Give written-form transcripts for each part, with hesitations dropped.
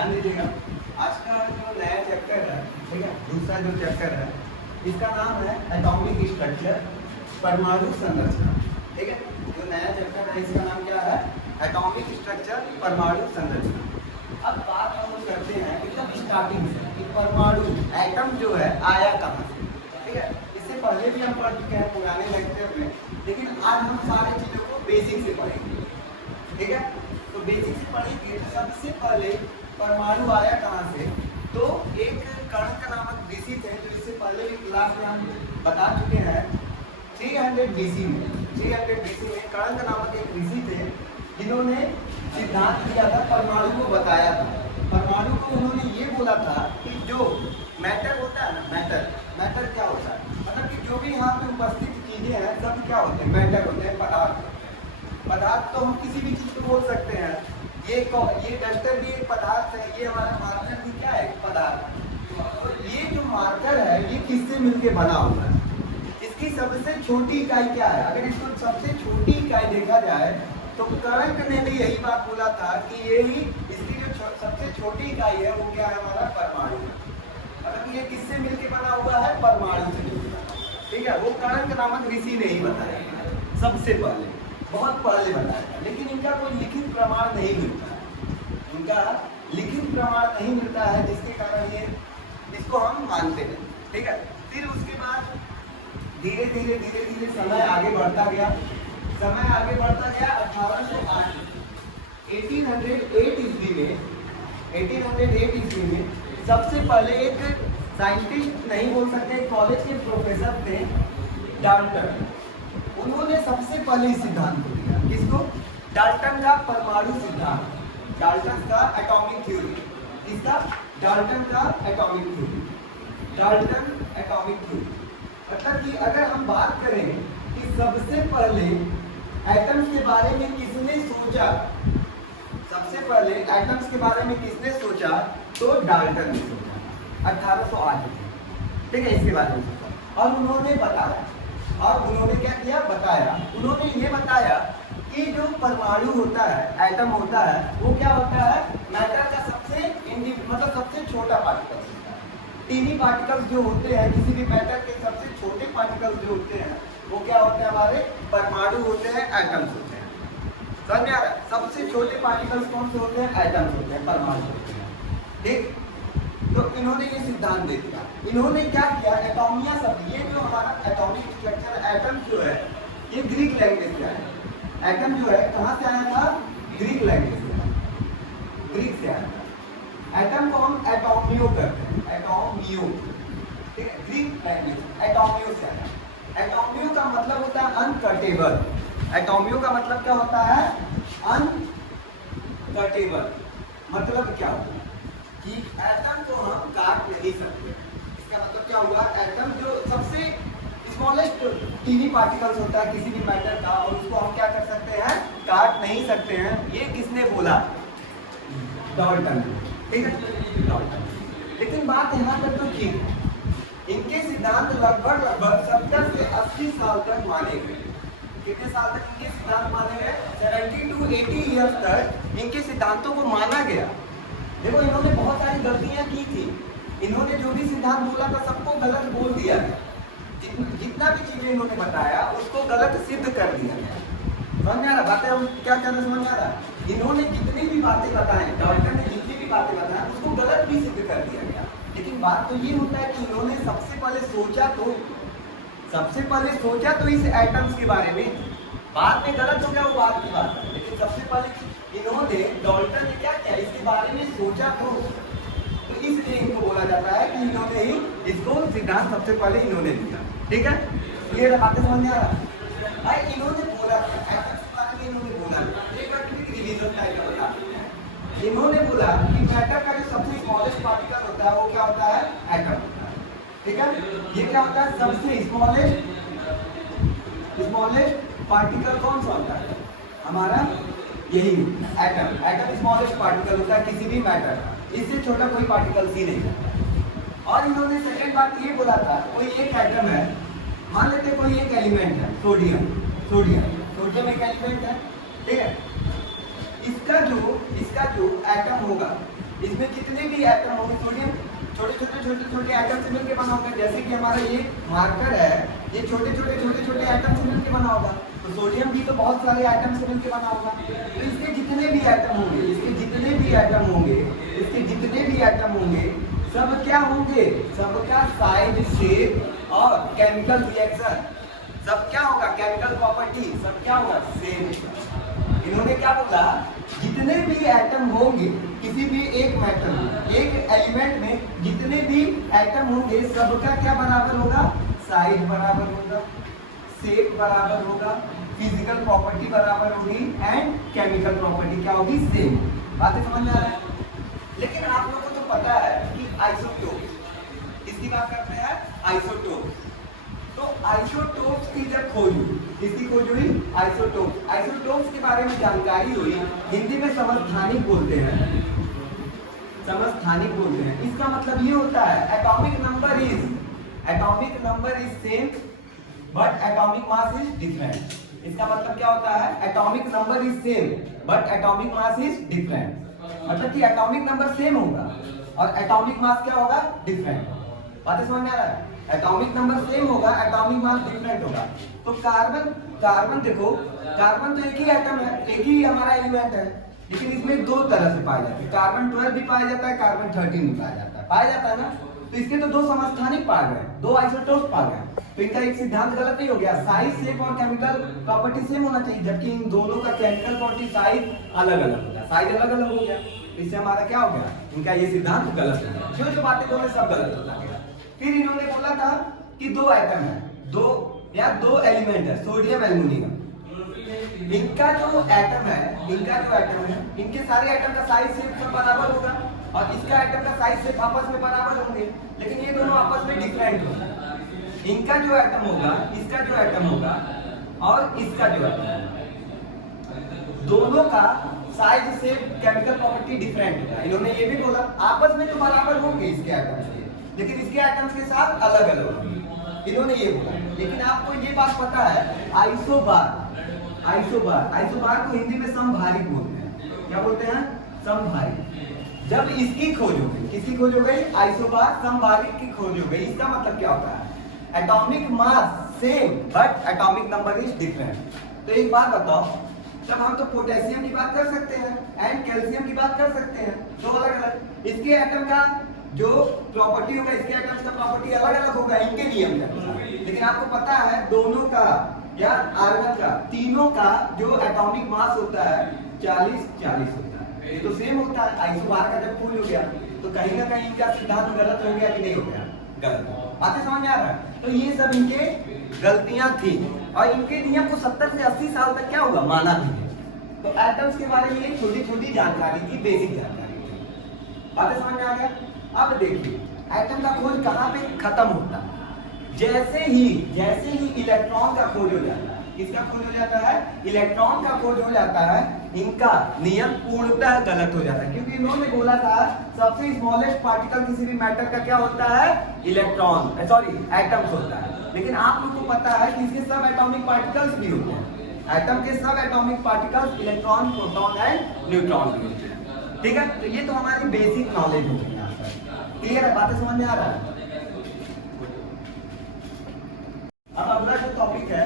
ध्यान दीजिएगा। आज का जो नया चैप्टर है, ठीक है, दूसरा जो चैप्टर है इसका नाम है एटॉमिक स्ट्रक्चर, परमाणु संरचना। ठीक है, जो नया चैप्टर है इसका नाम क्या है? एटॉमिक स्ट्रक्चर, परमाणु संरचना। अब बात हम लोग करते हैं एकदम स्टार्टिंग से कि परमाणु एटम जो है आया कहाँ से। ठीक है, इससे पहले भी हम पढ़ चुके हैं पुराने लेक्चर में, लेकिन आज हम सारी चीज़ों को बेसिक से पढ़ेंगे। ठीक है, तो बेसिक से पढ़ेंगे। सबसे पहले परमाणु आया कहाँ से? तो एक कणक नामक ऋषि थे, जो इससे पहले भी क्लास में हम बता चुके हैं। 300 BC में कणक नामक एक ऋषि थे, जिन्होंने सिद्धांत दिया था, परमाणु को बताया था। परमाणु को उन्होंने ये बोला था कि जो मैटर होता है ना, मैटर क्या होता है, मतलब कि जो भी यहाँ पे उपस्थित चीजें हैं सब क्या होते हैं? मैटर होते हैं, पदार्थ। तो हम किसी भी चीज को बोल सकते हैं। ये डस्टर भी एक पदार्थ है, ये हमारा मार्कर भी क्या है? पदार्थ। तो ये जो मार्कर है ये किससे मिलके बना हुआ है? इसकी सबसे छोटी इकाई क्या है? अगर इसको सबसे छोटी इकाई देखा जाए तो कणक ने भी यही बात बोला था कि यही इसकी जो सबसे छोटी इकाई है वो क्या है? हमारा परमाणु है। मतलब ये किससे मिलके बना हुआ है? परमाणु से मिलकर। ठीक है, वो कणक नामक ऋषि ने ही बताया सबसे पहले, बहुत पहले बताया, लेकिन इनका कोई लिखित प्रमाण नहीं मिलता है। इनका लिखित प्रमाण नहीं मिलता है, जिसके कारण ये इसको हम मानते हैं। ठीक है, फिर उसके बाद धीरे धीरे समय आगे बढ़ता गया। 1808 1808 ईस्वी में सबसे पहले एक साइंटिस्ट नहीं बोल सकते, कॉलेज के प्रोफेसर थे, डाल्टन। उन्होंने सबसे पहले सिद्धांत को दिया। किसको? डाल्टन का परमाणु सिद्धांत, डाल्टन का एटॉमिक थ्योरी। इसका डाल्टन का एटॉमिक थ्योरी, मतलब कि अगर हम बात करें कि सबसे पहले एटम्स के बारे में किसने सोचा, सबसे पहले एटम्स के बारे में किसने सोचा? तो डाल्टन ने सोचा 1808। ठीक है, इसके बारे में सोचा और उन्होंने बताया। और उन्होंने क्या किया? बताया। उन्होंने ये बताया कि जो परमाणु होता है, एटम होता है, वो क्या होता है? मैटर का मतलब सबसे छोटा पार्टिकल होता है। टीनी पार्टिकल्स जो होते हैं किसी भी मैटर के, सबसे छोटे पार्टिकल्स जो होते हैं वो क्या होते हैं? हमारे परमाणु होते हैं, एटम्स होते हैं। समझ में आ रहा है? सबसे छोटे पार्टिकल्स कौन से होते हैं? एटम्स होते हैं, परमाणु होते हैं। ठीक, तो इन्होंने ये सिद्धांत दे दिया। इन्होंने क्या किया? एटॉमिया शब्द, ये जो हमारा एटॉमिक स्ट्रक्चर, एटम जो है ये ग्रीक लैंग्वेज से आया। एटम जो है कहाँ से आया था? ग्रीक लैंग्वेज से, ग्रीक से आया था। एटम को हम एटोमियो करते हैं, एटोमियो। ठीक है, ग्रीक लैंग्वेज एटोमियो से आया। एटोमियो का मतलब होता है अनकटेबल। एटोमियो का मतलब क्या होता है? अनकटेबल। मतलब क्या होता है कि एटम को हम काट नहीं सकते। इसका मतलब क्या हुआ? एटम जो सबसे स्मॉलेस्ट टीनी पार्टिकल्स होता है किसी भी मैटर का, और उसको हम क्या कर सकते हैं? काट नहीं सकते हैं। ये किसने बोला? डाल्टन। ठीक है, डाल्टन। लेकिन बात यहाँ तक तो ठीक है, इनके सिद्धांत लगभग 70 से 80 साल तक माने गए। कितने साल तक इनके सिद्धांत माने गए? 70 to 80 ईयर्स तक इनके सिद्धांतों को माना गया। देखो, इन्होंने बहुत सारी गलतियां की थी। इन्होंने जो भी सिद्धांत बोला था सबको गलत बोल दिया गया। जितना भी चीजें इन्होंने बताया उसको गलत सिद्ध कर दिया गया। समझ में आ रहा? बातें हम क्या कर रहे? समझ में आ रहा? इन्होंने जितनी भी बातें बताएं, डाल्टन ने जितनी भी बातें बताएं उसको गलत भी सिद्ध कर दिया गया। लेकिन बात तो ये होता है कि इन्होंने सबसे पहले सोचा तो इस एटम्स के बारे में, बाद में गलत हो गया वो बात की बात है। लेकिन सबसे पहले इन्होंने, डाल्टन ने क्या किया? इसके बारे में सोचा तो इसलिए इनको बोला जाता है कि इन्होंने ही इसको सिद्धांत सबसे पहले इन्होंने दिया। ठीक है, ये बातें समझ में आ रहा है? इन्होंने बोला, एटम्स के बारे में इन्होंने बोला, एक बार क्विक रिवीजन टाइप का बता देते हैं। इन्होंने बोला कि मैटर का जो सबसे स्मॉलेस्ट पार्टिकल होता है वो क्या होता है? एटम होता है। ठीक है, ये क्या होता है? सबसे स्मॉलेस्ट पार्टिकल कौन सा होता है? हमारा यही एटम। एटम स्मॉलेस्ट पार्टिकल होता है किसी भी मैटर का, इससे छोटा कोई पार्टिकल ही नहीं होता। और इन्होंने सेकंड बात ये बोला था, कोई एक एटम है, मान लेते कोई एक एलिमेंट है, सोडियम एक एलिमेंट है। ठीक है, इसका जो एटम होगा इसमें जितने भी एटम होंगे सोडियम छोटे एटम से मिलकर बना होगा। जैसे कि हमारा ये मार्कर है, ये छोटे छोटे एटम से मिलकर बना होगा। तो सोडियम भी तो बहुत सारे एटम से मिलकर बना होगा। तो इसके जितने भी एटम होंगे, इसके जितने भी एटम होंगे, इसके जितने भी एटम होंगे, सब क्या होंगे, सबका साइज, शेप और केमिकल रिएक्शन सब क्या होगा, केमिकल प्रॉपर्टी सब क्या होगा, सेम। इन्होंने क्या बोला, जितने भी एटम होंगे किसी भी एक मेटल में, एक एलिमेंट में जितने भी एटम होंगे सबका क्या बराबर होगा, साइज बराबर होगा, शेप बराबर होगा, फिजिकल प्रॉपर्टी बराबर होगी एंड केमिकल प्रॉपर्टी क्या होगी, सेम। बातें समझ में आ रहा है। लेकिन आप लोगों को तो पता है कि आइसोटोप, इसकी बात करते हैं आइसोटोप। तो आइसोटोप्स की जब खोज हुई, किसकी खोज हुई, आइसोटोप। आइसोटोप्स के बारे में जानकारी हुई, हिंदी में समस्थानिक बोलते हैं, समस्थानिक बोलते हैं। इसका मतलब ये होता है atomic number is same but atomic mass is different. इसका मतलब क्या होता है, atomic number is same but atomic mass is different. मतलब कि एटॉमिक नंबर सेम होगा और एटॉमिक मास क्या होगा, डिफरेंट। बातें समझ में आ रहा है। एटॉमिक नंबर सेम होगा, एटॉमिक मास डिफरेंट होगा। तो कार्बन देखो, कार्बन तो एक ही एटम है, एक ही हमारा एलिमेंट है, लेकिन इसमें दो तरह से पाया जाता है। कार्बन 12 भी पाया जाता है, कार्बन 13 भी पाया जाता है ना। तो इसके तो दो समस्थानिक पाए गए, दो आइसोटोप्स पाए गए। तो इनका एक सिद्धांत गलत नहीं हो गया, साइज, शेप और केमिकल प्रॉपर्टी सेम होना चाहिए, जबकि इन दोनों का केमिकल प्रॉपर्टी साइज अलग अलग होगा, साइज अलग अलग हो गया। इससे हमारा क्या हो गया, इनका ये सिद्धांत गलत हो गया। जो बातें बोले सब गलत होता गया। फिर इन्होंने बोला था कि दो एटम है, दो एलिमेंट है, सोडियम एल्युमिनियम। इनका जो एटम है, इनके सारे एटम का साइज शेप सब बराबर होगा और इसका एटम का साइज शेप आपस में बराबर होंगे, लेकिन ये दोनों आपस में डिफरेंट होंगे। इनका जो एटम होगा, इसका जो एटम होगा और इसका जो एटम होगा, दोनों का size shape chemical property different होगा। इन्होंने ये भी बोला आपस में तो बराबर होंगे इसके एटम्स के, लेकिन इसके एटम्स के साथ अलग अलग होंगे, इन्होंने ये बोला। लेकिन आपको ये बात पता है, आइसोबार को हिंदी में समभारिक बोलते हैं। क्या बोलते हैं, समभारिक। जब इसकी खोज हो गई, किसकी खोज हो गई, आइसोबार समभारिक की खोज हो गई। इसका मतलब क्या होता है, atomic mass same but atomic number is different. तो एक बात बताओ, जब हम तो पोटेशियम की बात कर सकते हैं एंड कैल्शियम की बात कर सकते हैं, दो अलग अलग, इसके एटम का जो प्रॉपर्टी होगा, इसके एटम्स का प्रॉपर्टी अलग अलग होगा इनके नियम के अनुसार। लेकिन आपको पता है दोनों का या आर्गन का, तीनों का जो एटॉमिक मास होता है 40-40 होता है। ये तो सेम होता है। आइसोबार का जब खोज हो गया तो कहीं ना कहीं इनका सिद्धांत गलत हो गया कि नहीं हो गया, गलत। बातें समझ में आ रहा है। तो ये सब इनके गलतियां थी और इनके नियम को 70 से 80 साल तक क्या होगा, माना भी है। तो एटम्स के बारे में छोटी छोटी जानकारी थी, बेसिक जानकारी थी। बातें समझ में आ गया। अब देखिए एटम का खोज कहाँ पे खत्म होता है, जैसे ही इलेक्ट्रॉन का खोज हो जाता है। किसका खोज हो जाता है, इलेक्ट्रॉन का खोज हो जाता है। इनका नियम पूर्णतः गलत हो जाता है, क्योंकि इन्होंने बोला था सबसे स्मॉलेस्ट पार्टिकल किसी भी मैटर का क्या होता है, इलेक्ट्रॉन, सॉरी एटम्स होता है। लेकिन आप लोगों को पता है कि इसके सब एटॉमिक पार्टिकल्स भी होते हैं। एटम के सब atomic particles electron, proton and neutron भी होते हैं। ठीक है, तो ये तो हमारी बेसिक नॉलेज हो गई। क्लियर है, बातें समझ में आ रहा है। अब अगला जो टॉपिक है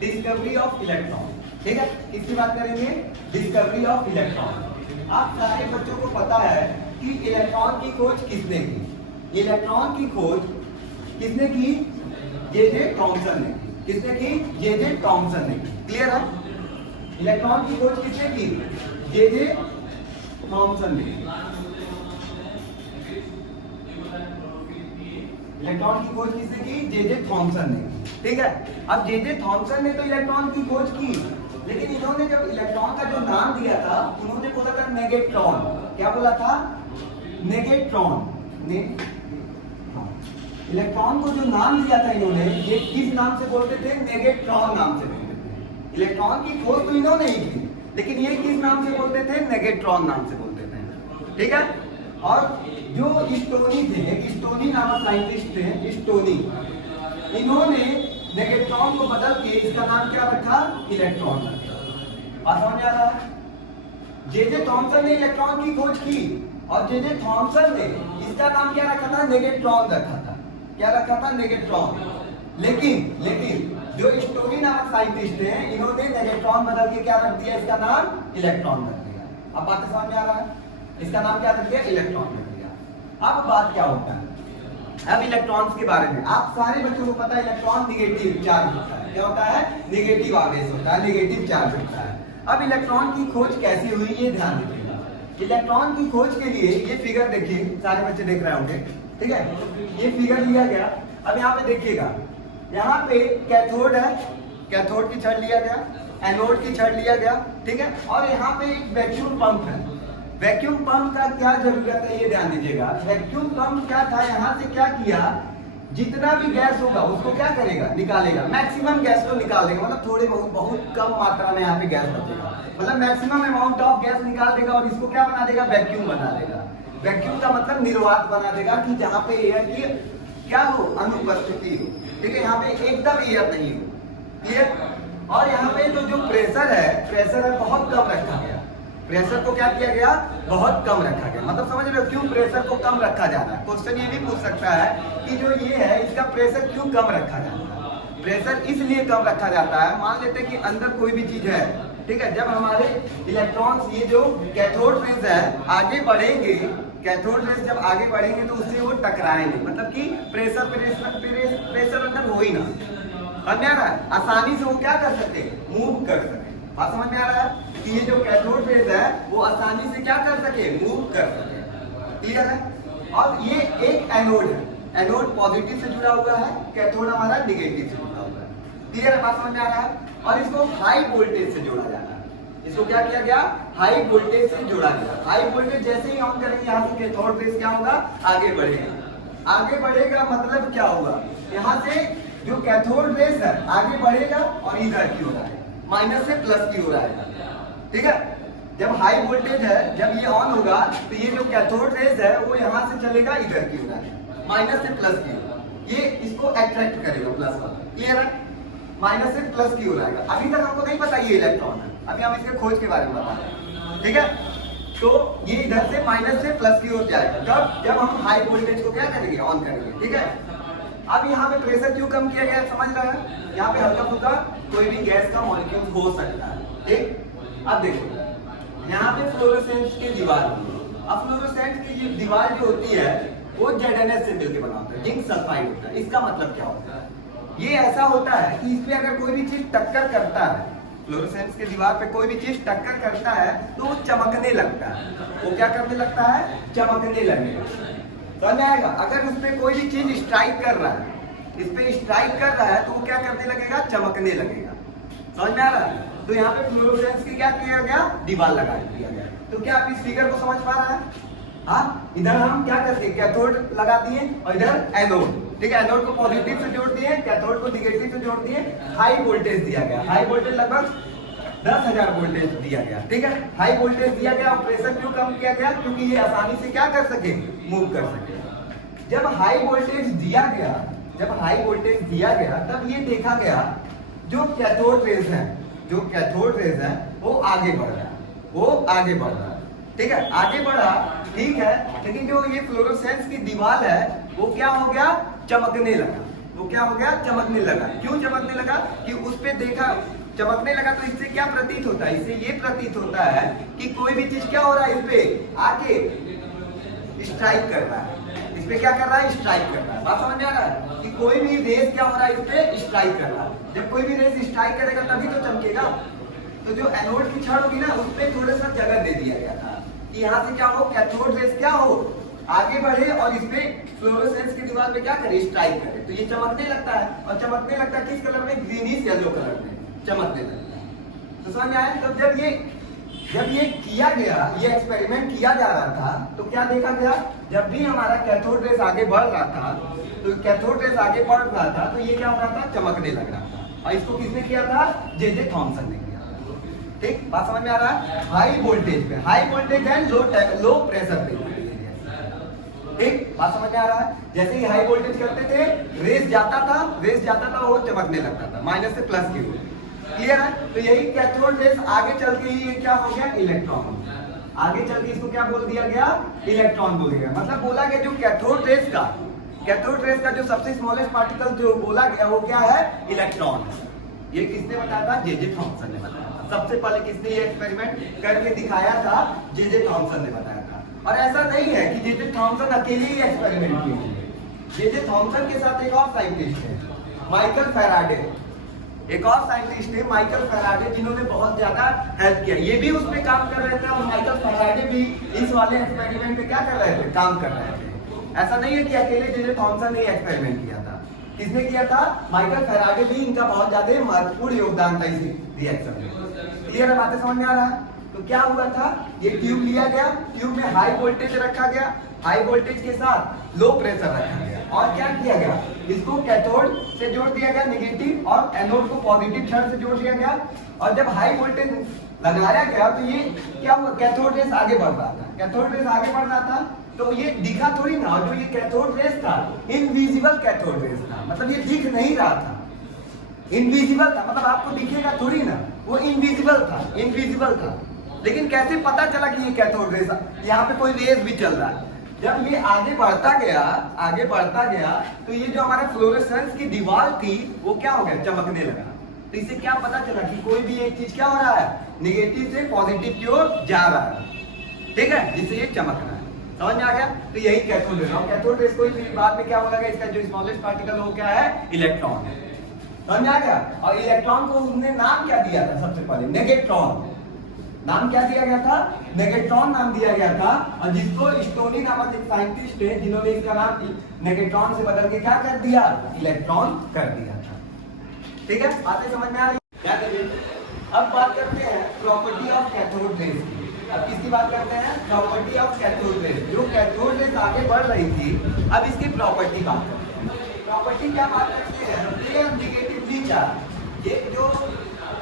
डिस्कवरी ऑफ इलेक्ट्रॉन। ठीक है, किसकी बात करेंगे, डिस्कवरी ऑफ इलेक्ट्रॉन। आप सारे बच्चों को पता है कि इलेक्ट्रॉन की खोज किसने की। इलेक्ट्रॉन की खोज किसने की, जे थॉमसन ने। किसने की, जे थॉमसन ने। क्लियर है, इलेक्ट्रॉन की खोज किसने की, जे थॉमसन ने। इलेक्ट्रॉन की खोज किसने की, जे थॉमसन ने। ठीक है, अब जे थॉमसन ने तो इलेक्ट्रॉन की खोज की, लेकिन इन्होंने जब इलेक्ट्रॉन का जो नाम दिया था, उन्होंने बोला था नेगेट्रॉन। क्या बोला था, नेगेट्रॉन। इलेक्ट्रॉन को जो नाम दिया था इन्होंने, ये किस नाम से बोलते थे, नेगेट्रॉन नाम से बोलते थे। इलेक्ट्रॉन की खोज तो इन्होंने ही की, लेकिन ये किस नाम से बोलते थे, नेगेट्रॉन नाम से बोलते थे। ठीक है, और जो स्टोनी थे, एक स्टोनी नामक साइंटिस्ट थे, स्टोनी, इन्होंने नेगेट्रॉन को बदल के इसका नाम क्या रखा, इलेक्ट्रॉन रखा। बात समझ आ रहा है। जे थॉमसन ने इलेक्ट्रॉन की खोज की, और जे जे थॉमसन ने इसका नाम क्या रखा था? नेगेट्रॉन रखा था। क्या रखा था? नेगेट्रॉन। लेकिन जो स्टोरी नामक साइंटिस्ट हैं, इन्होंने नेगेट्रॉन बदल के क्या रख दिया? इसका नाम इलेक्ट्रॉन रख दिया। अब बात समझ में आ रहा है? इसका नाम क्या रख दिया? इलेक्ट्रॉन रख दिया। अब बात क्या होता है? अब इलेक्ट्रॉन्स के बारे में आप सारे बच्चों को पता है, इलेक्ट्रॉन निगेटिव चार्ज होता है। क्या होता है? निगेटिव आवेश होता है, निगेटिव चार्ज होता है। अब इलेक्ट्रॉन की खोज कैसे हुई ये ध्यान दीजिएगा। इलेक्ट्रॉन की खोज के लिए ये फिगर देखिए, सारे बच्चे देख रहे होंगे, ठीक है? ये फिगर लिया गया। अब यहाँ पे देखिएगा, यहाँ पे कैथोड है, कैथोड की छड़ लिया गया, एनोड की छड़ लिया गया, ठीक है? और यहाँ पे एक वैक्यूम पंप है। वैक्यूम पंप का क्या जरूरत है ये ध्यान दीजिएगा। वैक्यूम पंप क्या था? यहाँ से क्या किया, जितना भी गैस होगा उसको क्या करेगा? निकालेगा। मैक्सिमम गैस को निकाल देगा, मतलब थोड़े बहुत कम मात्रा में यहाँ पे गैस बचेगा, मतलब मैक्सिमम अमाउंट ऑफ गैस निकाल देगा और इसको क्या बना देगा? वैक्यूम बना देगा। वैक्यूम का मतलब निर्वात बना देगा कि जहाँ पे एयर की क्या हो? अनुपस्थिति हो, ठीक है? यहाँ पे एकदम एयर नहीं हो, क्लियर? और यहाँ पे जो प्रेशर है बहुत कम रखा गया। प्रेशर को क्या किया गया? बहुत कम रखा गया। मतलब समझ रहे हो क्यों प्रेशर को कम रखा जाता है? क्वेश्चन ये भी पूछ सकता है कि जो ये है इसका प्रेशर क्यों कम रखा जाता है? प्रेशर इसलिए कम रखा जाता है, मान लेते हैं कि अंदर कोई भी चीज है, ठीक है? जब हमारे इलेक्ट्रॉन्स, ये जो कैथोड रेज है, आगे बढ़ेंगे, कैथोड रेज जब आगे बढ़ेंगे तो उससे वो टकराएंगे, मतलब कि प्रेशर अंदर हो ही ना। समझ में आ रहा है? आसानी से वो क्या कर सकते? मूव कर सकते। बात समझ में आ रहा है कि ये जो कैथोड रेज है वो आसानी से क्या कर सके? मूव कर सके। क्लियर है? और ये एक एनोड है, एनोड पॉजिटिव से जुड़ा हुआ है, कैथोड हमारा निगेटिव से जुड़ा हुआ है। क्लियर है? बात समझ में आ रहा है? और इसको हाई वोल्टेज से जोड़ा जाना है। इसको क्या किया गया? हाई वोल्टेज से जोड़ा गया। हाई वोल्टेज जैसे ही ऑन करेंगे यहाँ से कैथोड रेज क्या होगा? आगे बढ़ेगा। आगे बढ़ेगा मतलब क्या होगा? यहाँ से जो कैथोड रेज है आगे बढ़ेगा और इधर की हो रहा है, माइनस से प्लस की हो रहा है, ठीक है? जब हाई वोल्टेज है, जब ये ऑन होगा तो ये जो कैथोड रेज है वो यहाँ से चलेगा, इधर की हो रहा है, माइनस से प्लस की। ये इसको अट्रैक्ट करेगा, प्लस वाला। क्लियर है? माइनस से प्लस की हो रहा है। अभी तक हमको नहीं पता ये इलेक्ट्रॉन है, अभी हम इसके खोज के बारे में बता रहे हैं, ठीक है? तो ये इधर से माइनस से प्लस की ओर जाएगा। कब? जब हम हाई वोल्टेज को क्या करेंगे? ऑन करेंगे, ठीक है? अब यहाँ पे प्रेशर क्यों कम किया गया समझ रहा है? यहाँ पे हल्का फुल्का कोई भी गैस का मॉलिक्यूल हो सकता है, ठीक? अब देखो यहाँ पे फ्लोरोसेंस की दीवार होती है। अब फ्लोरोसेंस की ये दीवार जो होती है वो ZnS से मिलकर बना होता है, जिंक सल्फाइड होता है। इसका मतलब क्या होता है? ये ऐसा होता है कि इसमें अगर कोई भी चीज टक्कर करता है, फ्लोरोसेंस की दीवार पे कोई भी चीज टक्कर करता है तो वो चमकने लगता है। वो क्या करने लगता है? चमकने लगेगा। समझ में आएगा? अगर उस पर कोई भी चीज स्ट्राइक कर रहा है, इस पे स्ट्राइक कर रहा है तो वो क्या करने लगेगा? चमकने लगेगा। समझ में आ रहा है? तो यहाँ पे फ्लोरोसेंस की क्या किया गया? दीवार लगा दिया गया। तो क्या आप इस फिगर को समझ पा रहे हैं? हाँ, इधर हम क्या करते हैं? कैथोड लगा दिए और इधर एनोड, ठीक है? एनोड को पॉजिटिव से जोड़ दिए, कैथोड को नेगेटिव से जोड़ दिए। हाई वोल्टेज दिया गया, हाई वोल्टेज लगभग 10,000 वोल्टेज दिया गया, ठीक है? हाई वोल्टेज दिया गया और प्रेशर क्यों कम किया गया? क्योंकि ये आसानी से क्या कर सके? मूव कर सके। जब हाई वोल्टेज दिया गया, जब हाई वोल्टेज दिया गया तब ये देखा गया जो कैथोड रेज है, जो कैथोड रेज है वो आगे बढ़ रहा है, वो आगे बढ़ रहा है, ठीक है? आगे बढ़ा, ठीक है, लेकिन जो ये फ्लोरोसेंस की दीवार है वो क्या हो गया? चमकने लगा। वो क्या हो गया? चमकने लगा। क्यों चमकने लगा? कि उस पे देखा चमकने लगा तो इससे क्या प्रतीत होता है? इससे ये प्रतीत होता है कि कोई भी चीज क्या हो रहा है? इस पे आके स्ट्राइक कर रहा है। इस पे क्या कर रहा है? स्ट्राइक कर रहा है। बात समझ में आ रहा है कि कोई भी रेस क्या हो रहा है? इस पे स्ट्राइक कर रहा है। जब कोई भी रेस स्ट्राइक करेगा तभी तो चमकेगा। तो जो एनोड की छड़ होगी ना उस पे थोड़ा सा जगह दे दिया गया था कि यहाँ से क्या हो? कैथोड रेस क्या हो? आगे बढ़े और इस पे फ्लोरोसेंस की दीवार पे क्या करे? स्ट्राइक करे। तो ये चमकने लगता है, और चमकने लगता है किस कलर में? ग्रीनिश येलो कलर में चमकने लगता है। तो समझ में आया? तो जब ये किया गया, ये एक्सपेरिमेंट किया जा रहा था तो क्या देखा गया? जब भी हमारा कैथोड रेस आगे बढ़ रहा था, तो कैथोड रेस आगे बढ़ रहा था तो ये क्या हो रहा था? चमकने लग रहा था। और इसको किसने किया था? जे थॉमसन ने किया। ठीक, बात समझ में आ रहा है? हाई वोल्टेज पे, high voltage and low pressure पे, ठीक, बात समझ में आ रहा है? जैसे ही हाई वोल्टेज करते थे रेस जाता था वो चमकने लगता था, माइनस से प्लस की ओर। क्लियर है? तो यही कैथोड रेस आगे चल के ही ये क्या हो गया? इलेक्ट्रॉन। आगे चल के इसको क्या बोल दिया गया, इलेक्ट्रॉन बोल दिया गया। मतलब बोला गया जो कैथोड रेस का जो सबसे स्मॉलेस्ट पार्टिकल जो बोला गया वो क्या है, इलेक्ट्रॉन। ये किसने बताया था, जे थॉमसन ने बताया था। सबसे पहले किसने ये एक्सपेरिमेंट करके दिखाया था, जे थॉमसन ने बताया था। और ऐसा नहीं है कि जे थॉमसन अकेले ही एक्सपेरिमेंट किए। जे थॉमसन के साथ एक और साइंटिस्ट है, माइकल फैराडे। एक और साइंटिस्ट है माइकल फैराडे, जिन्होंने बहुत ज्यादा हेल्प किया। ये भी उस पे काम कर रहे थे और माइकल फैराडे भी इस वाले एक्सपेरिमेंट पे क्या कर रहे थे, काम कर रहे थे। ऐसा नहीं है कि अकेले जे थॉमसन ने एक्सपेरिमेंट किया था। किसने किया था, माइकल फैराडे भी, इनका बहुत ज्यादा महत्वपूर्ण योगदान था इस रिएक्शन में। क्लियर है, बातें समझ में आ रहा है। तो क्या हुआ था, ये ट्यूब लिया गया, ट्यूब में हाई वोल्टेज रखा गया, हाई वोल्टेज के साथ लो प्रेशर रखा गया, और क्या किया गया, इसको कैथोड से जोड़ दिया गया नेगेटिव, और एनोड को पॉजिटिव क्षण से जोड़ दिया गया। और जब हाई वोल्टेज लगाया गया तो ये क्या हुआ, कैथोड रेस आगे बढ़ रहा था। कैथोड रेस आगे बढ़ रहा था तो ये दिखा थोड़ी ना, जो ये कैथोड रेस था इनविजिबल कैथोड रेस था, मतलब ये दिख नहीं रहा था, इनविजिबल था, मतलब आपको दिखेगा थोड़ी ना, वो इनविजिबल था। लेकिन कैसे पता चला कि ये कैथोड रेस, यहाँ पे कोई रेस भी चल रहा है। जब ये आगे बढ़ता गया तो ये जो हमारा फ्लोरेसेंस की दीवार थी वो क्या हो गया, चमकने लगा। तो इससे क्या पता चला कि कोई भी एक चीज क्या हो रहा है, नेगेटिव से पॉजिटिव की ओर जा रहा है, ठीक है, जिससे ये चमक रहा है। समझ में आ गया। तो यही कैथोड रेस, और कैथोड रेस कोई बाद में क्या होगा, इसका जो स्मॉलेस्ट पार्टिकल वो क्या है, इलेक्ट्रॉन है। समझ में आ गया। और इलेक्ट्रॉन को उसने नाम क्या दिया था, सबसे पहले नेगेट्रॉन। नाम क्या दिया गया था, नेगेट्रॉन नाम दिया गया था। और जिसको स्टोनी नामक एक साइंटिस्ट है, जिन्होंने इसका नाम नेगेट्रॉन से बदल के क्या कर दिया, इलेक्ट्रॉन कर दिया था। ठीक है, बातें समझ में आ रही क्या करिए। अब बात करते हैं प्रॉपर्टी ऑफ कैथोड रेस की। अब किसकी बात करते हैं, प्रॉपर्टी ऑफ कैथोड रेस। जो कैथोड रेस आगे बढ़ रही थी, अब इसकी प्रॉपर्टी बात करते हैं। प्रॉपर्टी क्या बात करते हैं, ये नेगेटिवली चार्ज। ये जो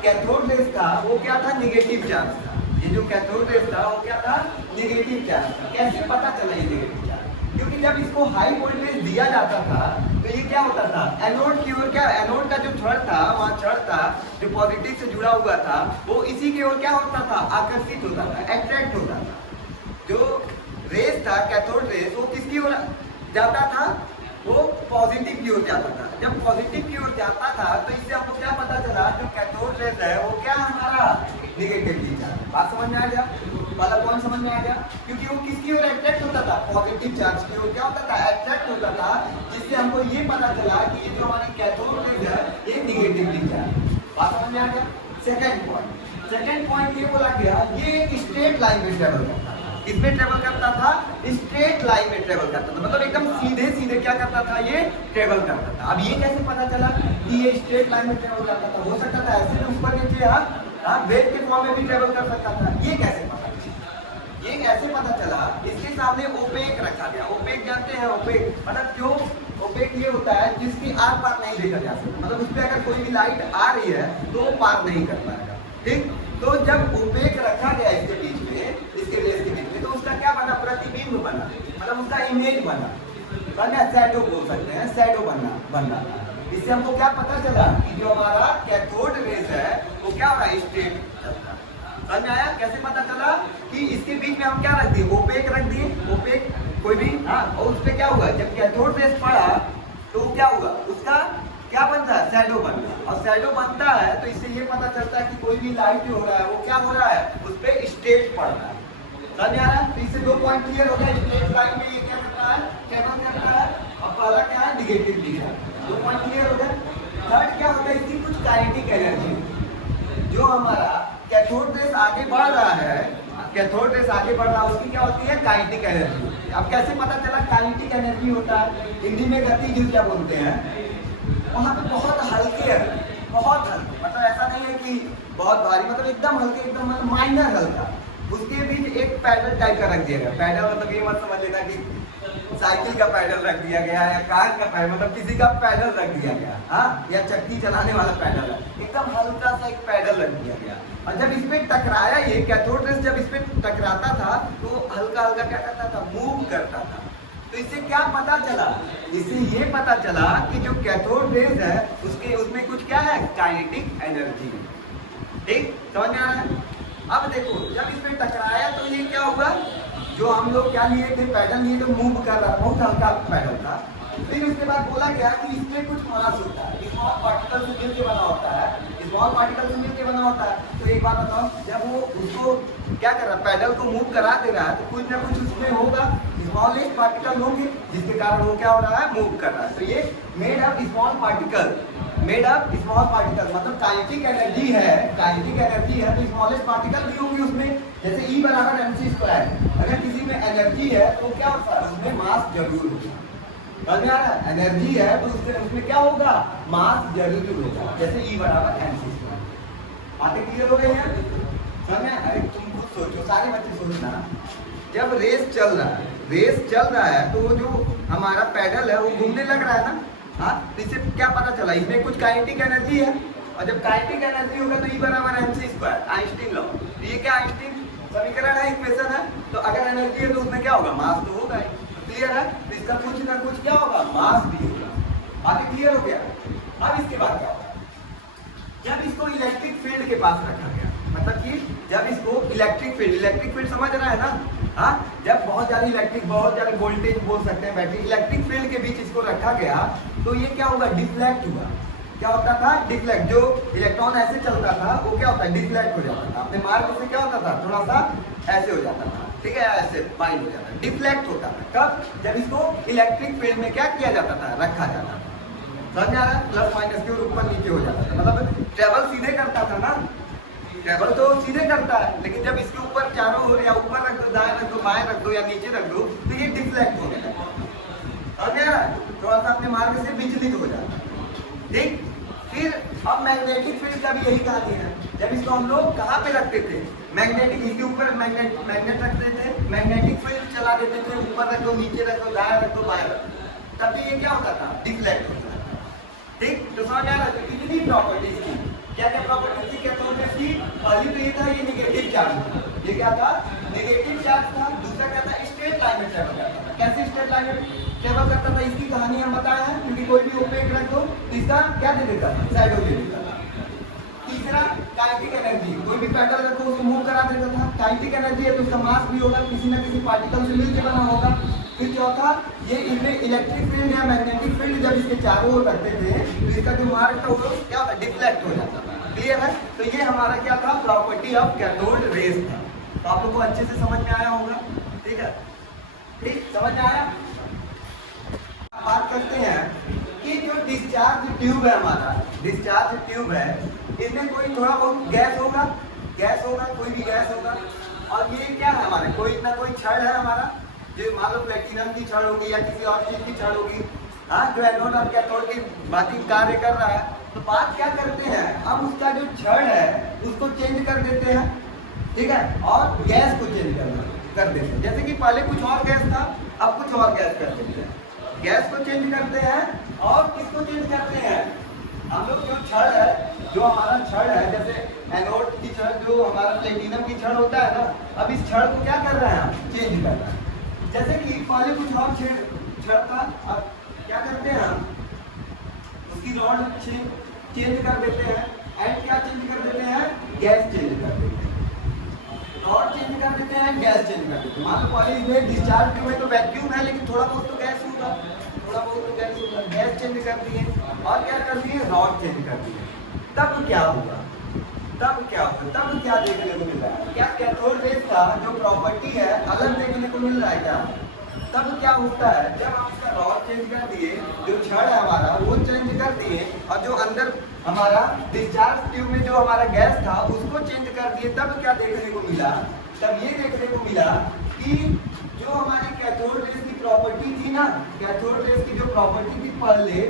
कैथोड रेस था वो क्या था, नेगेटिव चार्ज था। ये जो कैथोड रेस था वो क्या था, नेगेटिव चार्ज था। कैसे पता चला ये नेगेटिव चार्ज, क्योंकि जब इसको हाई वोल्टेज दिया जाता था तो ये क्या होता था, एनोड की ओर, क्या एनोड का जो छड़ था, वहाँ छड़ था जो पॉजिटिव से जुड़ा हुआ था, वो इसी की ओर क्या होता था, आकर्षित होता था, अट्रैक्ट होता था। जो रेस था कैथोड रेस, वो किसकी ओर जाता था, वो पॉजिटिव की ओर जाता था। जब पॉजिटिव की ओर जाता था तो इससे हमको क्या पता चला, जो कैथोड रेस है वो क्या हमारा नेगेटिव चार्ज। बात समझ में आ गया, वाला पॉइंट समझ में आ गया। क्योंकि वो किसकी ओर अट्रैक्ट होता था, पॉजिटिव चार्ज की ओर क्या होता था, अट्रैक्ट होता था, जिससे हमको ये पता चला कि ये जो हमारी कैथोड रेस है ये नेगेटिवली चार्ज। बात समझ में आ गया। सेकंड पॉइंट ये बोला गया, ये एक स्ट्रेट लाइन में ट्रेवल करता था। किसमें ट्रेवल करता था, स्ट्रेट लाइन में ट्रेवल करता था, मतलब एकदम सीधे सीधे क्या करता था, ये ट्रेवल करता था। अब ये कैसे पता चला कि ये स्ट्रेट लाइन में ट्रेवल करता था, हो सकता था ऐसे ऊपर नीचे वेव के फॉर्म में भी ट्रेवल कर सकता था। ये कैसे पता चला, ये कैसे पता चला, इसके सामने ओपेक रखा गया। ओपेक जानते हैं, ओपेक मतलब जो ओपेक ये होता है जिसकी आर पार नहीं देखा जा सकता, मतलब उस पर अगर कोई भी लाइट आ रही है तो वो पार नहीं कर पाएगा। ठीक, तो जब ओपेक रखा गया इसके बीच में, इसके रेस के बीच में, तो उसका क्या बना, प्रतिबिंब बना, मतलब उसका इमेज बना, शैडो बोल सकते हैं, शैडो बनना। इससे हमको क्या पता चला कि जो हमारा कैथोड रेस है वो क्या हो रहा है, स्ट्रेट चलता है। समझ में आया, कैसे पता चला कि इसके बीच में हम क्या रख दिए, ओपेक रख दिए, ओपेक कोई भी, हाँ, और उस पर क्या हुआ, जब कैथोड रेस पड़ा तो क्या हुआ, उसका क्या बनता है, शैडो बनता है। और शैडो बनता है तो इससे ये पता चलता है कि कोई भी लाइट जो हो रहा है वो क्या हो रहा है, उस पर स्ट्रेट पड़ रहा है। समझ आ रहा है। तो इससे दो पॉइंट क्लियर हो गया, स्ट्रेट लाइन में ये क्या करता है, ट्रेवल करता है, और पहला क्या है, नेगेटिव दिख रहा है। दो पॉइंट क्लियर हो गया। थर्ड क्या होता है, इसकी कुछ काइनेटिक एनर्जी। जो हमारा कैथोड रेस आगे बढ़ रहा है, कैथोड रेस आगे बढ़ रहा है, उसकी क्या होती है, काइनेटिक एनर्जी। अब कैसे पता चला काइनेटिक एनर्जी होता है, हिंदी में गतिज ऊर्जा बोलते हैं। वहाँ पे बहुत हल्के है, बहुत हल्के, मतलब ऐसा नहीं है कि बहुत भारी, मतलब एकदम हल्के, एकदम माइनर हल्का। उसके बीच एक पैडल टाइप का रख दिया गया। पैडल मतलब ये मत समझ लेना कि साइकिल का पैडल रख दिया गया या कार का पैडल, मतलब किसी का पैडल रख दिया गया, हाँ, या चक्की चलाने वाला पैडल है, एकदम हल्का सा एक पैडल रख दिया गया। और जब इस पे टकराया, ये कैथोड रेस जब इस पे टकराता था तो हल्का हल्का क्या करता था, मूव करता था। तो इससे क्या पता चला, इससे ये पता चला कि जो कैथोड रेस है उसके उसमें कुछ क्या है, काइनेटिक एनर्जी। ठीक, समझ में आ रहा है। अब देखो जब इसमें टकराया तो ये क्या हुआ, जो हम लोग क्या लिए थे, पैडल लिए थे, मूव कर रहा, बहुत हल्का पैडल था। फिर उसके बाद बोला गया कि इसमें कुछ मास होता है, स्मॉल पार्टिकल से मिल के बना होता है, स्मॉल पार्टिकल से मिल के बना होता है। तो एक बात बताओ, जब वो उसको क्या कर रहा है, पैडल को मूव करा दे रहा है, तो कुछ ना कुछ उसमें होगा, स्मॉलेस्ट पार्टिकल होंगे, जिसके कारण वो क्या हो रहा है, मूव कर रहा है। तो ये made of small particle, made of small particle मतलब काइनेटिक एनर्जी है, काइनेटिक एनर्जी है तो स्मॉलेस्ट पार्टिकल भी होंगे उसमें। जैसे E बराबर mc², अगर किसी में एनर्जी है तो क्या होता है, उसमें मास जरूर होगा। समझ में आ रहा है, एनर्जी है तो उसमें क्या होगा, मास जरूर होगा। जैसे E बराबर mc²। बातें क्लियर हो गई हैं? समझ में? अरे तुम खुद सोचो, सारे बच्चे सोचना, जब रेस चल रहा है, रेस चल रहा है तो जो हमारा पैडल है वो घूमने लग रहा है ना। हाँ, तो इससे क्या पता चला, इसमें कुछ काइनेटिक एनर्जी है, और जब काइनेटिक एनर्जी होगा तो E बराबर mc², आइंस्टीन लॉ। ये क्या आइंस्टीन समीकरण है, इक्वेशन है। तो अगर एनर्जी है तो उसमें क्या होगा, मास तो होगा। क्लियर है? तो इसका कुछ ना कुछ क्या होगा, मास भी होगा। बाकी क्लियर हो गया? अब इसके बाद क्या होगा, जब इसको इलेक्ट्रिक फील्ड के पास रखा गया, मतलब कि जब इसको इलेक्ट्रिक फील्ड समझ रहा है ना। हाँ, जब बहुत ज़्यादा इलेक्ट्रिक, बहुत ज़्यादा वोल्टेज बोल सकते हैं बैटरी, इलेक्ट्रिक फील्ड के बीच इसको रखा गया तो ये क्या होगा, डिफ्लेक्ट हुआ। क्या होता था, डिफ्लेक्ट। जो इलेक्ट्रॉन ऐसे चलता था वो क्या होता है, डिफ्लेक्ट हो जाता था, अपने मार्ग से क्या होता था, थोड़ा सा ऐसे हो जाता था, ठीक है, ऐसे बाइंड हो जाता था, डिफ्लेक्ट होता था। कब, जब इसको इलेक्ट्रिक फील्ड में क्या किया जाता था, रखा जाता था। समझ आ रहा है, प्लस माइनस के ऊपर नीचे हो जाता था, मतलब ट्रेवल सीधे करता था ना, ट्रेवल तो सीधे करता है, लेकिन जब इसके ऊपर चारों ओर या ऊपर रख दो, दाएं रख दो, बाएं रख दो या नीचे रख दो तो ये डिफ्लेक्ट होने लगता है। समझ आ रहा है, थोड़ा सा अपने मार्ग से विचलित हो जाता है। ठीक, फिर अब मैग्नेटिक फील्ड का भी यही कहानी है। जब इसको हम लोग कहाँ पे रखते थे, मैग्नेटिक, इसके ऊपर मैग्नेट रखते थे, मैग्नेटिक फील्ड चला देते थे, ऊपर रख दो, नीचे रख दो, दाएं रख दो, बाएं रख दो, तब भी ये क्या होता था, डिफ्लेक्ट होता था। ठीक, तो समझ आ रहा है, कितनी प्रॉपर्टीज की, क्या क्या प्रॉपर्टी थी, क्या प्रॉपर्टीज की। पहली तो ये था, ये निगेटिव चार्ज, ये क्या था, निगेटिव चार्ज था। दूसरा क्या था, स्ट्रेट लाइन में ट्रेवल करता था। कैसे स्ट्रेट लाइन में ट्रेवल करता था, इसकी कहानी हम बताए हैं, क्योंकि कोई भी ओपेक रख दो तो इसका क्या दे देता था, शैडो दे देता था। तीसरा, काइनेटिक एनर्जी, कोई भी पैटर्न रखो उसको मूव करा देता था। काइनेटिक एनर्जी है तो उसका मास भी होगा, किसी न किसी पार्टिकल से मिलकर बना होगा। फिर चौथा, ये इनमें इलेक्ट्रिक फील्ड या मैग्नेटिक फील्ड जब इसके चारों ओर रखते थे तो इसका जो मार्ग था वो क्या होता, डिफ्लेक्ट हो जाता था। क्लियर है? तो ये हमारा क्या था, प्रॉपर्टी ऑफ कैथोड रेज था। तो आप लोग को अच्छे से समझ में आया होगा। ठीक है, ठीक, समझ में आया। बात करते हैं कि जो डिस्चार्ज ट्यूब है हमारा, डिस्चार्ज ट्यूब है, इसमें कोई थोड़ा बहुत गैस होगा, गैस होगा, कोई भी गैस होगा। और ये क्या है हमारे, कोई इतना कोई छड़ है हमारा, जो मान लो प्लेटिनम की छड़ होगी या किसी और चीज की छड़ होगी, हाँ, जो एनोड और कैथोड की बात कार्य कर रहा है। तो बात क्या करते हैं, हम उसका जो छड़ है उसको चेंज कर देते हैं, ठीक है, और गैस को चेंज कर देते हैं। जैसे कि पहले कुछ और गैस था, अब कुछ और गैस कर देते हैं। गैस को चेंज करते हैं और किसको चेंज करते हैं, हम लोग जो छड़ है, जो हमारा छड़ है, जैसे एनोड की छड़, जो हमारा प्लेटिनम की छड़ होता है ना, अब इस छड़ को क्या कर रहे हैं हम, चेंज कर रहे हैं। जैसे कि पहले कुछ और छड़ था, अब क्या करते हैं हम, उसकी रॉड चेंज कर देते हैं, एंड क्या चेंज कर देते हैं, गैस चेंज कर देते हैं, रॉड चेंज कर देते हैं, गैस चेंज कर देते हैं। मान लो पहले इसमें डिस्चार्ज में तो वैक्यूम है, लेकिन थोड़ा बहुत तो गैस होगा, थोड़ा बहुत तो गैस होगा, गैस चेंज कर दिए और क्या कर दिए, रॉड चेंज कर दिए। तब क्या होगा, तब क्या होगा, तब क्या देखने को मिल रहा है, क्या कैथोड रेज का जो प्रॉपर्टी है अलग देखने को मिल रहा है क्या। तब क्या होता है, जब हम इसका रॉड चेंज कर दिए, जो छड़ है हमारा वो चेंज कर दिए, और जो अंदर हमारा डिस्चार्ज ट्यूब में जो हमारा गैस था उसको चेंज कर दिए, तब क्या देखने को मिला, तब ये देखने को मिला कि जो हमारी कैथोड रेज की प्रॉपर्टी थी ना, कैथोड रेज की जो प्रॉपर्टी थी पहले,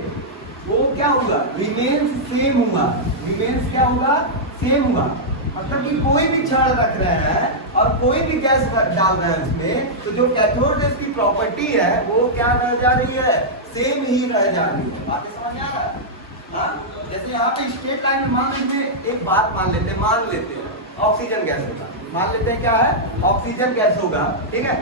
वो क्या हुआ, रिमेन्स सेम हुआ। रिमेन्स क्या हुआ, सेम हुआ। मतलब कि कोई भी छड़ रख रहे हैं और कोई भी गैस डाल रहे हैं उसमें, तो जो कैथोड रेज की प्रॉपर्टी है वो क्या रह जा रही है, सेम ही रह जा रही है। बातें समझ आ रहा है? हाँ, जैसे यहाँ पे स्ट्रेट लाइन में मान लीजिए, एक बात मान लेते हैं ऑक्सीजन गैस होगा, मान लेते हैं क्या है, ऑक्सीजन गैस होगा, ठीक है।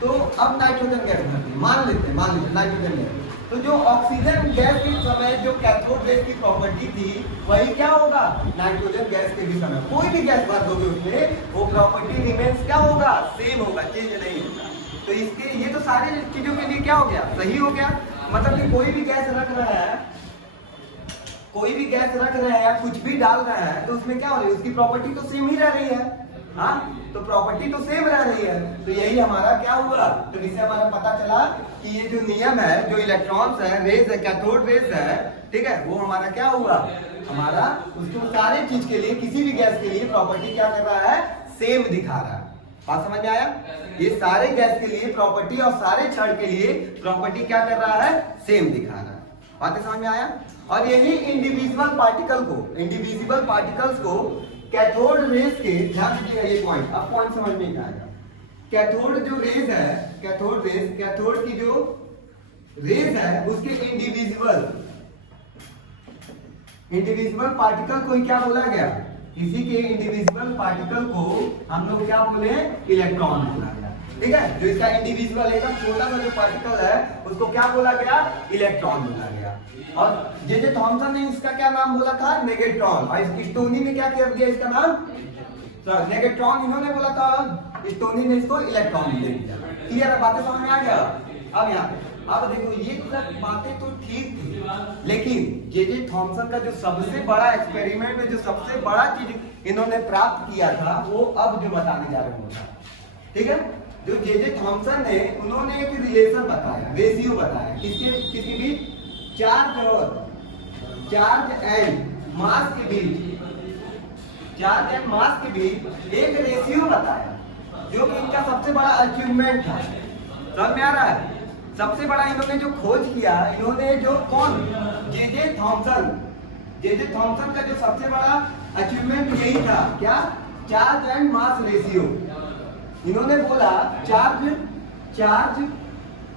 तो अब नाइट्रोजन गैस मान लेते हैं नाइट्रोजन गैस, तो जो ऑक्सीजन गैस के समय जो कैथोड रेज की प्रॉपर्टी थी वही क्या होगा नाइट्रोजन गैस के भी समय, कोई भी गैस भर दोगे उसमें वो प्रॉपर्टी रिमेन्स क्या होगा सेम होगा, चेंज नहीं होगा। तो इसके ये तो सारी चीजों के लिए क्या हो गया सही हो गया। मतलब कि कोई भी गैस रख रहा है, कोई भी गैस रख रहा है, कुछ भी डाल रहा है तो उसमें क्या हो रही है उसकी प्रॉपर्टी तो सेम ही रह रही है। हाँ तो प्रॉपर्टी तो सेम रह रही है। तो यही हमारा क्या हुआ, तो इससे हमारा पता चला कि ये जो नियम है, जो इलेक्ट्रॉन्स है, रेज है, कैथोड रेज है, ठीक है, वो हमारा क्या हुआ, हमारा उसको सारे चीज के लिए, किसी भी गैस के लिए प्रॉपर्टी क्या कर रहा है, सेम दिखा रहा है। बात समझ में आया? ये सारे गैस के लिए प्रॉपर्टी और सारे क्षण के लिए प्रॉपर्टी क्या कर रहा है, सेम दिखा रहा है। बातें समझ में आया? और यही इंडिविजुअल पार्टिकल्स को कैथोड रेज के, ध्यान दीजिएगा ये पॉइंट, अब पॉइंट समझ में नहीं आएगा। कैथोड जो रेज है, कैथोड की जो रेज है उसके इंडिविजुअल पार्टिकल को क्या बोला गया, किसी के इंडिविजुअल पार्टिकल को हम लोग क्या बोले, इलेक्ट्रॉन बोला गया। ठीक है, जो इसका इंडिविजुअल एकदम छोटा सा जो पार्टिकल है उसको क्या बोला गया, इलेक्ट्रॉन बोला गया। और जे थॉमसन ने इसका क्या नाम बोला था, नेगेट्रॉन, और स्टोनी ने क्या कर दिया इसका नाम, नेगेट्रॉन इन्होंने बोला था, स्टोनी ने इसको इलेक्ट्रॉन दे दिया। क्लियर है, बातें समझ में आ गया? अब यहाँ अब देखो ये सब बातें तो ठीक थी, लेकिन जे थॉमसन का जो सबसे बड़ा एक्सपेरिमेंट में जो सबसे बड़ा चीज इन्होंने प्राप्त किया था वो अब जो बताने जा रहे हैं। ठीक है, जो जे थॉमसन ने, उन्होंने एक रिलेशन बताया, रेशियो बताया, किसी भी चार्ज एंड मास के बीच एक रेशियो बताया, जो कि इनका सबसे बड़ा अचीवमेंट था। समझ में आ रहा है? सबसे बड़ा इन्होंने जो खोज किया, इन्होंने जो कौन, जे थॉमसन का जो सबसे बड़ा अचीवमेंट यही था, क्या, चार्ज एंड मास रेशियो। इन्होंने बोला charge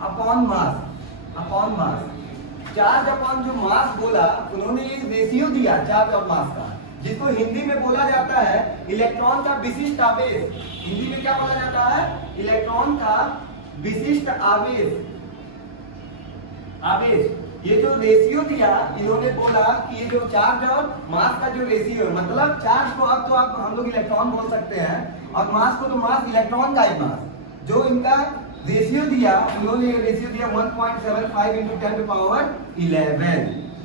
upon mass, charge upon जो मास बोला, उन्होंने एक रेशियो दिया चार्ज और मास का, जिसको हिंदी में बोला जाता है इलेक्ट्रॉन का विशिष्ट आवेश। हिंदी में क्या बोला जाता है, इलेक्ट्रॉन का विशिष्ट आवेश। ये जो रेशियो दिया, इन्होंने बोला कि ये जो चार्ज और मास का जो रेशियो है, मतलब चार्ज को अब तो आप हम लोग इलेक्ट्रॉन बोल सकते हैं, और मास को तो मास, इलेक्ट्रॉन का ही मास, जो इनका रेशियो दिया, उन्होंने रेशियो दिया 1.75 into 10 to power 11।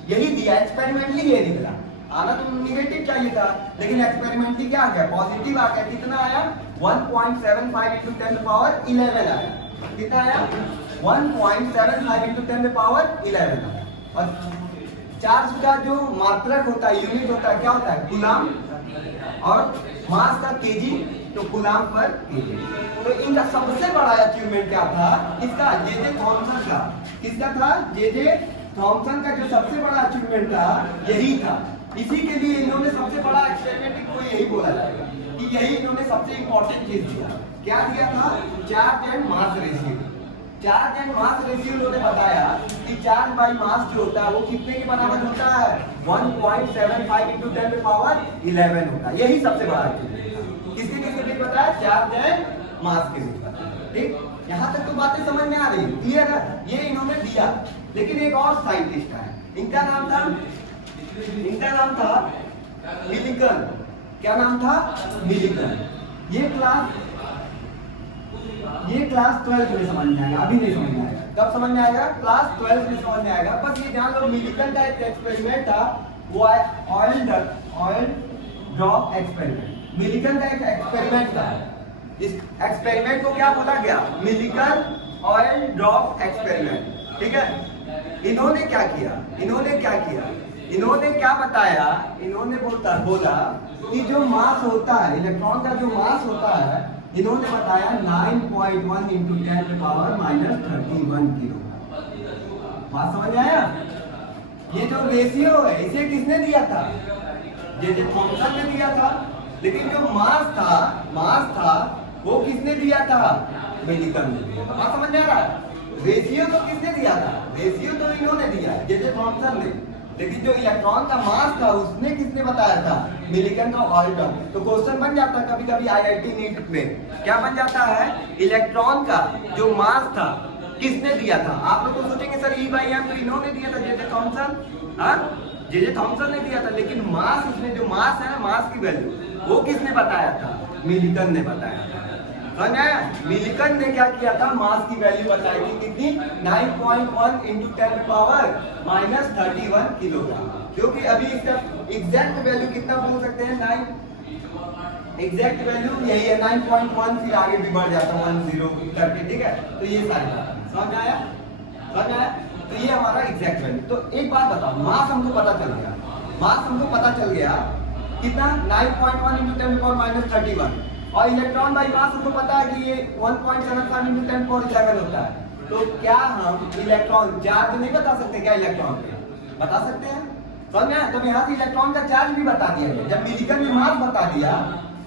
यही दिया, एक्सपेरिमेंटली ये निकला। आना तो निगेटिव चाहिए था, लेकिन एक्सपेरिमेंटली क्या आ गया, पॉजिटिव आ गया। कितना आया, 1.75 into 10 to power 11 आया। कितना आया, 1.75 into 10 to power 11 आया। और चार्ज का जो मात्रक होता है, यूनिट होता है, क्या होता है, कूलाम, और मास का केजी, तो कूलाम पर केजी। तो इनका सबसे बड़ा अचीवमेंट क्या था, इसका जे थॉमसन का, किसका था, जे थॉमसन का जो सबसे बड़ा अचीवमेंट था यही था। इसी के लिए इन्होंने सबसे बड़ा एक्सपेरिमेंट को यही बोला जाएगा कि यही इन्होंने सबसे इंपॉर्टेंट चीज दिया। क्या दिया था, charge and mass ratio. Charge and mass ratio उन्होंने बताया कि चार्ज बाई मास जो होता है वो कितने के बराबर होता है, 1.75 into 10 to power 11 होता है। यही सबसे बड़ा चीज किसके बीच बताया, चार्ज एंड मास के बीच बताया। ठीक, यहाँ तक तो बातें समझ में आ रही है, क्लियर है? ये इन्होंने दिया, लेकिन एक और साइंटिस्ट है, इनका नाम था मिलिकन। क्या नाम था, मिलिकन। ये क्लास 12 में समझ में आएगा, अभी नहीं समझ में आएगा। कब समझ में आएगा, क्लास 12 में समझ में आएगा। बस ये जान लो, मिलिकन का एक एक्सपेरिमेंट था, वो ऑयल ड्रॉप एक्सपेरिमेंट। मिलिकन का एक एक्सपेरिमेंट था, इस एक्सपेरिमेंट को क्या बोला गया, मिलिकन ऑयल ड्रॉप एक्सपेरिमेंट। ठीक है, इन्होंने क्या बताया, इन्होंने बोला कि जो मास होता है, इलेक्ट्रॉन का जो मास होता है, इन्होंने बताया 9.1 into 10 to power -31 किलो। बात समझ में आया? ये जो रेशियो है, इसे किसने दिया था, जे थॉमसन ने दिया था। लेकिन जो मास था वो किसने दिया था, मिलिकन ने दिया था। बात समझ में आ रहा है? रेशियो तो किसने दिया था, रेशियो तो इन्होंने दिया, जे थॉमसन ने। लेकिन जो इलेक्ट्रॉन का मास था उसने किसने बताया था, मिलिकन का ऑयल ड्रॉप। तो क्वेश्चन बन जाता है कभी IIT नीट में, क्या बन जाता है, इलेक्ट्रॉन का जो मास था किसने दिया था? आप लोग तो सोचेंगे सर ई बाई एम तो इन्होंने दिया था, जे जे थॉमसन, हाँ जे जे थॉमसन ने दिया था, लेकिन मास, इसमें जो मास है, मास की वैल्यू वो किसने बताया था? मिलिकन ने बताया था। समझ आया? मिलिकन ने क्या किया था? मास की वैल्यू बताई थी कितनी? 9.1 इंटू 10⁻31 किलोग्राम। क्योंकि अभी इसका एग्जैक्ट वैल्यू कितना बोल सकते हैं? 9 एग्जैक्ट वैल्यू यही है 9.1, फिर आगे भी बढ़ जाता है 10 करके, ठीक है? तो ये सारी बात समझ आया? समझ आया? तो ये हमारा एग्जैक्ट वैल्यू। तो एक बात बताओ, मास हमको पता चल गया, मास हमको पता चल गया कितना? 9.1 इंटू 10⁻31, और इलेक्ट्रॉन बाई मास हमको पता है कि ये 1.75 इंटू 10⁻11 होता है। तो क्या हम इलेक्ट्रॉन चार्ज नहीं बता सकते क्या? इलेक्ट्रॉन के बता सकते हैं, समझ में? तो यहाँ से इलेक्ट्रॉन का चार्ज भी बता दिया। जब मिलिकन ने मास बता दिया,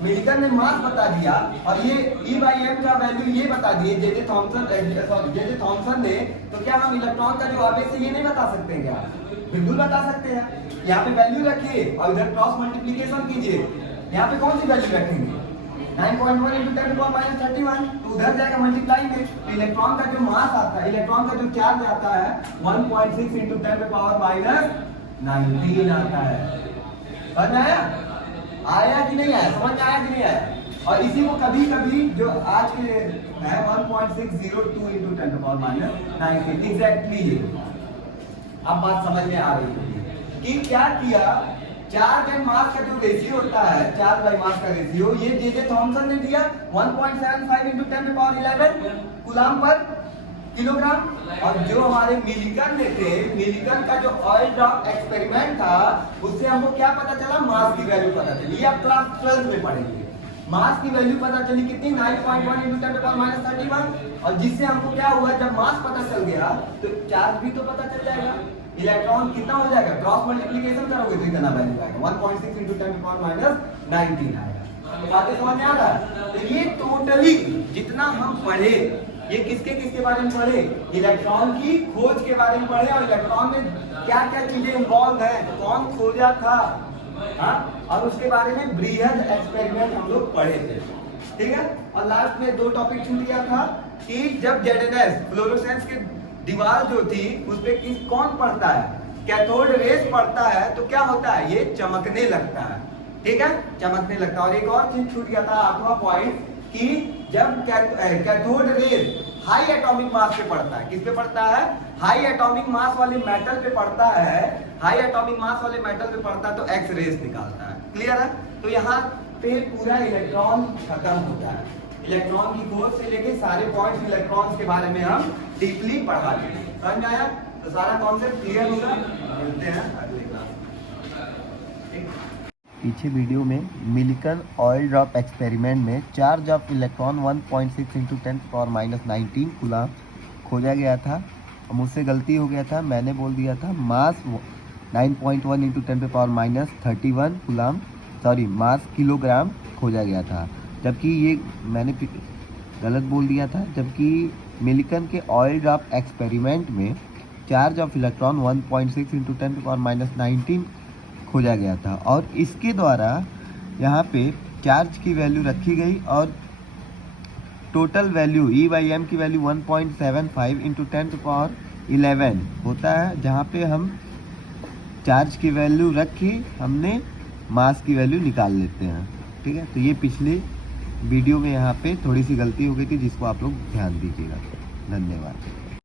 मिलिकन ने मास बता दिया, और ये ई बाई एम का वैल्यू ये बता दिए जे जे थॉमसन ने, तो क्या हम इलेक्ट्रॉन का जो आवेश है ये नहीं बता सकते हैं क्या? बिल्कुल बता सकते हैं। यहाँ पे वैल्यू रखिए और इधर क्रॉस मल्टीप्लीकेशन कीजिए। यहाँ पे कौन सी वैल्यू रखेंगे? 9.1 इंटू 10⁻31, तो उधर जाएगा मल्टीप्लाई में। तो इलेक्ट्रॉन का जो मास आता है, इलेक्ट्रॉन का जो चार्ज आता है 1.6 इंटू 10⁻19 आता है। समझ में आया? आया कि नहीं आया? समझ में आया कि नहीं आया? और इसी को कभी कभी जो आज के है 1.602 इंटू 10⁻19 एग्जैक्टली ये। अब बात समझ में आ रही है कि क्या किया? चार्ज एंड मास का जो रेशियो होता है, चार्ज बाई मास का रेशियो, ये जे जे थॉमसन ने दिया 1.75 इंटू 10⁻11 कूलम पर किलोग्राम। और जो हमारे मिलिकन ने थे, मिलिकन का जो ऑयल ड्रॉप एक्सपेरिमेंट था, उससे हमको क्या पता चला? मास की वैल्यू पता चली। ये आप क्लास 12 में पढ़ेंगे। मास की वैल्यू पता चली कितनी? 9.1 इंटू 10⁻31, और जिससे हमको क्या हुआ? जब मास पता चल गया तो चार्ज भी तो पता चल जाएगा। इलेक्ट्रॉन कितना हो जाएगा? क्रॉस मल्टीप्लिकेशन करोगे तो इतना वैल्यू आएगा, 1.6 इंटू 10⁻19 आएगा। बातें समझ में आ रहा है? तो ये टोटली जितना हम पढ़े, ये किसके किसके बारे में पढ़े? इलेक्ट्रॉन की खोज के बारे में पढ़े, और इलेक्ट्रॉन में क्या क्या चीजें इन्वॉल्व है, कौन खोजा था, हाँ? और उसके बारे में बृहद एक्सपेरिमेंट हम लोग पढ़े थे, ठीक है? और लास्ट में 2 टॉपिक छूट गया था कि जब जेडेनेस फ्लोरोसेंस की दीवार जो थी उस पे कौन पड़ता है? कैथोड रेस पड़ता है, तो क्या होता है? ये चमकने लगता है, ठीक है? चमकने लगता है। और एक और चीज छूट गया था, 8वां पॉइंट, कि जब cathode rays high atomic mass पे पड़ता है, किस पे पड़ता है? हाई एटॉमिक मास वाले मेटल पे पड़ता है। हाई एटॉमिक मास वाले मेटल पे पड़ता है तो एक्स रेस निकालता है। क्लियर है? तो यहाँ पे पूरा इलेक्ट्रॉन खत्म होता है। इलेक्ट्रॉन की खोज से लेके सारे पॉइंट्स इलेक्ट्रॉन्स के बारे में हम डीपली पढ़ा चुके हैं। समझ में आया? तो सारा कॉन्सेप्ट क्लियर होगा। मिलते हैं अगले क्लास। पीछे वीडियो में मिलिकन ऑयल ड्रॉप एक्सपेरिमेंट में charge of electron 1.6 into 10⁻19 coulomb खोजा गया था। मुझसे गलती हो गया था, मैंने बोल दिया था मास 9.1 into 10⁻31 coulomb, sorry mass kilogram खोजा गया था, जबकि ये मैंने गलत बोल दिया था। जबकि मिलिकन के ऑयल ड्रॉप एक्सपेरिमेंट में चार्ज ऑफ इलेक्ट्रॉन 1.6 इंटू 10⁻19 खोजा गया था, और इसके द्वारा यहाँ पे चार्ज की वैल्यू रखी गई, और total value E by M की वैल्यू 1.75 इंटू 10⁻11 होता है, जहाँ पे हम चार्ज की वैल्यू रख के हमने मास की वैल्यू निकाल लेते हैं, ठीक है? तो ये पिछले वीडियो में यहाँ पे थोड़ी सी गलती हो गई थी, जिसको आप लोग ध्यान दीजिएगा। धन्यवाद।